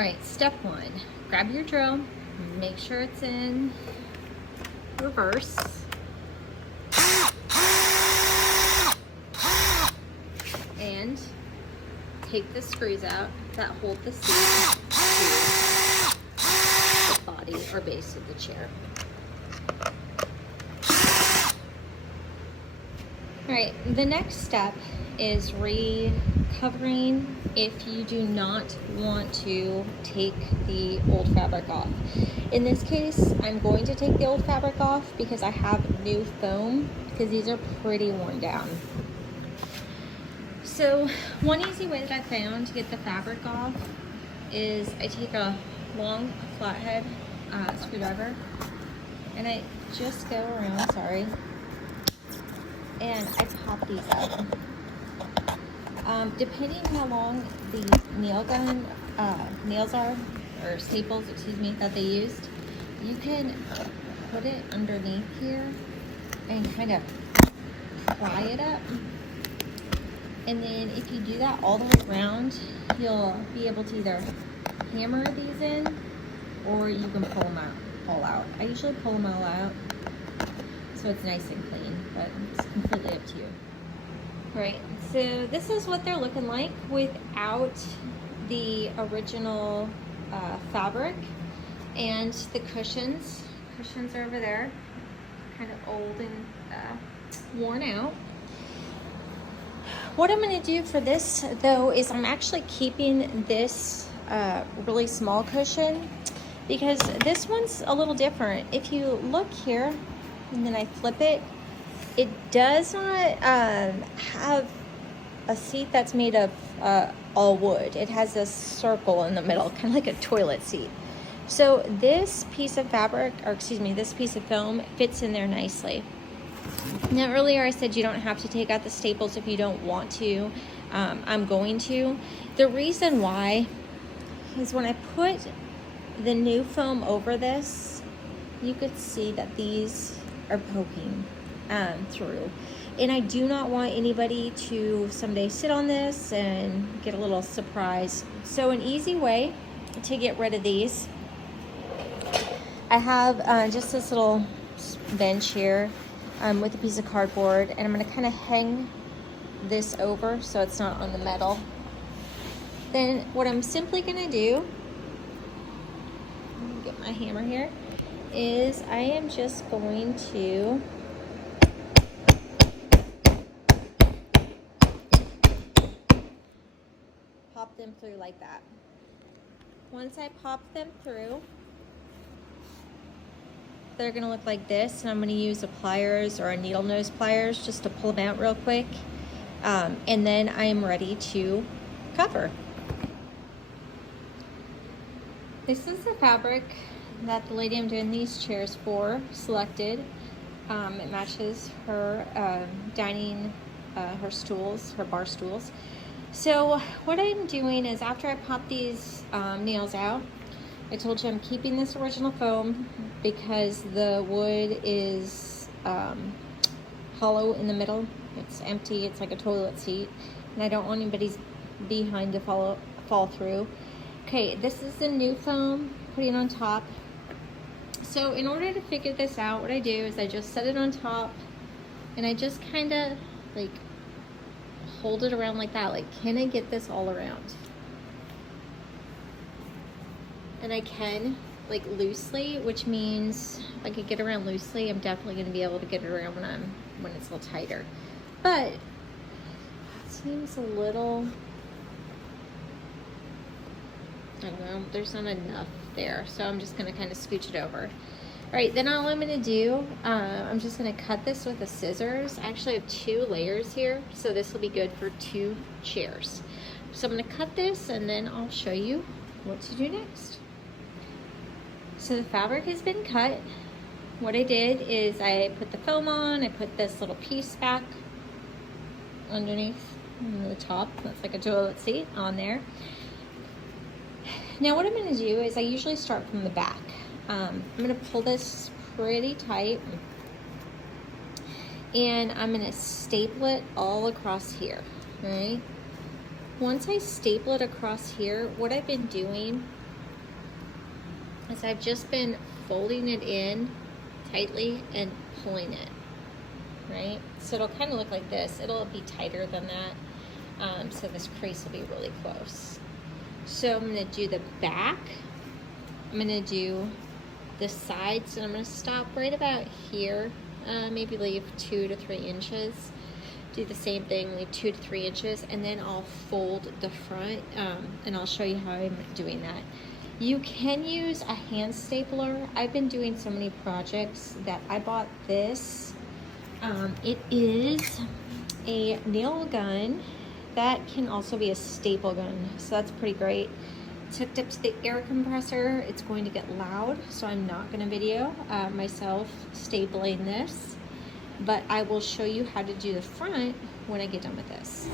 right, step one, grab your drill, make sure it's in reverse. And take the screws out that hold the seat to the body or base of the chair. All right, the next step is recovering if you do not want to take the old fabric off. In this case, I'm going to take the old fabric off because I have new foam because these are pretty worn down. So one easy way that I found to get the fabric off is I take a long flathead screwdriver and I just go around, and I pop these out. Depending how long the nails are, or staples, excuse me, that they used, you can put it underneath here and kind of pry it up. And then if you do that all the way around, you'll be able to either hammer these in or you can pull them all out. I usually pull them all out so it's nice and clean, but it's completely up to you. Right, so this is what they're looking like without the original fabric and the cushions. Cushions are over there, kind of old and worn out. What I'm going to do for this though is I'm actually keeping this really small cushion because this one's a little different. If you look here and then I flip it, it does not have a seat that's made of all wood. It has a circle in the middle, kind of like a toilet seat. So this piece of fabric, or excuse me, this piece of foam fits in there nicely. Now earlier I said you don't have to take out the staples if you don't want to. I'm going to. The reason why is when I put the new foam over this, you could see that these are poking through. And I do not want anybody to someday sit on this and get a little surprise. So an easy way to get rid of these, I have just this little bench here with a piece of cardboard, and I'm going to kind of hang this over so it's not on the metal. Then what I'm simply going to do, let me get my hammer here, is I am just going to pop them through like that. Once I pop them through, they're going to look like this, and I'm going to use a pliers or a needle nose pliers just to pull them out real quick, and then I am ready to cover. This is the fabric that the lady I'm doing these chairs for selected. It matches her dining, her stools, her bar stools. So what I'm doing is after I pop these nails out, I told you I'm keeping this original foam because the wood is hollow in the middle. It's empty, it's like a toilet seat, and I don't want anybody's behind to fall through. Okay, this is the new foam, putting it on top. So in order to figure this out, what I do is I just set it on top and I just kind of like hold it around like that. Like, can I get this all around? And I can, like, loosely, which means if I could get around loosely, I'm definitely going to be able to get it around when it's a little tighter. But it seems a little, I don't know, there's not enough there, so I'm just going to kind of scooch it over. All right, then all I'm going to do, I'm just going to cut this with the scissors. I actually have 2 layers here, so this will be good for 2 chairs. So I'm going to cut this, and then I'll show you what to do next. So the fabric has been cut. What I did is I put the foam on, I put this little piece back underneath the top, that's like a toilet seat on there. Now what I'm going to do is I usually start from the back. I'm going to pull this pretty tight, and I'm going to staple it all across here, all right? Once I staple it across here, what I've been doing is I've just been folding it in tightly and pulling it, right? So it'll kind of look like this. It'll be tighter than that. So this crease will be really close. So I'm gonna do the back. I'm gonna do the sides, and I'm gonna stop right about here. Maybe leave 2 to 3 inches. Do the same thing, leave 2 to 3 inches, and then I'll fold the front, and I'll show you how I'm doing that. You can use a hand stapler. I've been doing so many projects that I bought this. It is a nail gun that can also be a staple gun, so that's pretty great. It's hooked up to the air compressor. It's going to get loud, so I'm not going to video myself stapling this, but I will show you how to do the front when I get done with this.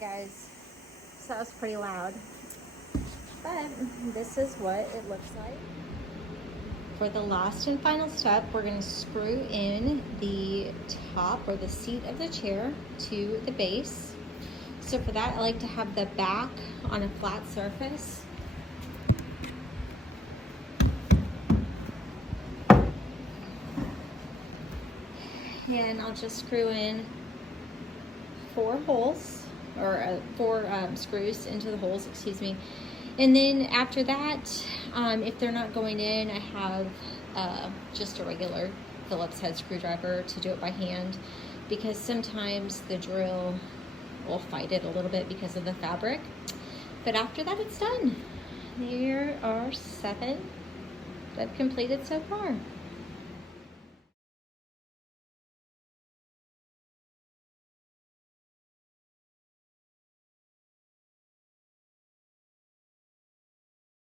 Guys, so that was pretty loud, but this is what it looks like. For the last and final step, we're going to screw in the top or the seat of the chair to the base. So for that, I like to have the back on a flat surface. And I'll just screw in 4 holes. Or 4 screws into the holes, excuse me. And then after that, if they're not going in, I have just a regular Phillips head screwdriver to do it by hand, because sometimes the drill will fight it a little bit because of the fabric. But after that, it's done. There are 7 that I've completed so far.